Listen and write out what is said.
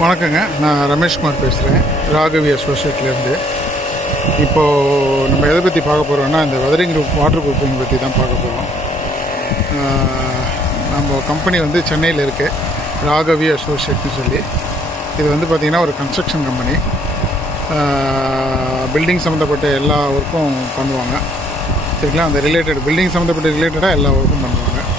வணக்கங்க. நான் ரமேஷ்குமார் பேசுகிறேன், ராகவி அசோசியேட்லேருந்து. இப்போது நம்ம எதை பற்றி பார்க்க போகிறோம்னா, இந்த வெதரிங் குரூப் வாட்டர் ப்ரூஃபிங் பற்றி தான் பார்க்க போகிறோம். நம்ம கம்பெனி வந்து சென்னையில் இருக்குது, ராகவி அசோசியேட்னு சொல்லி. இது வந்து பார்த்திங்கன்னா ஒரு கன்ஸ்ட்ரக்ஷன் கம்பெனி. பில்டிங் சம்மந்தப்பட்ட எல்லா ஒர்க்கும் பண்ணுவாங்க. சரிங்களா? அந்த பில்டிங் சம்மந்தப்பட்ட ரிலேட்டடாக எல்லா ஒர்க்கும் பண்ணுவாங்க.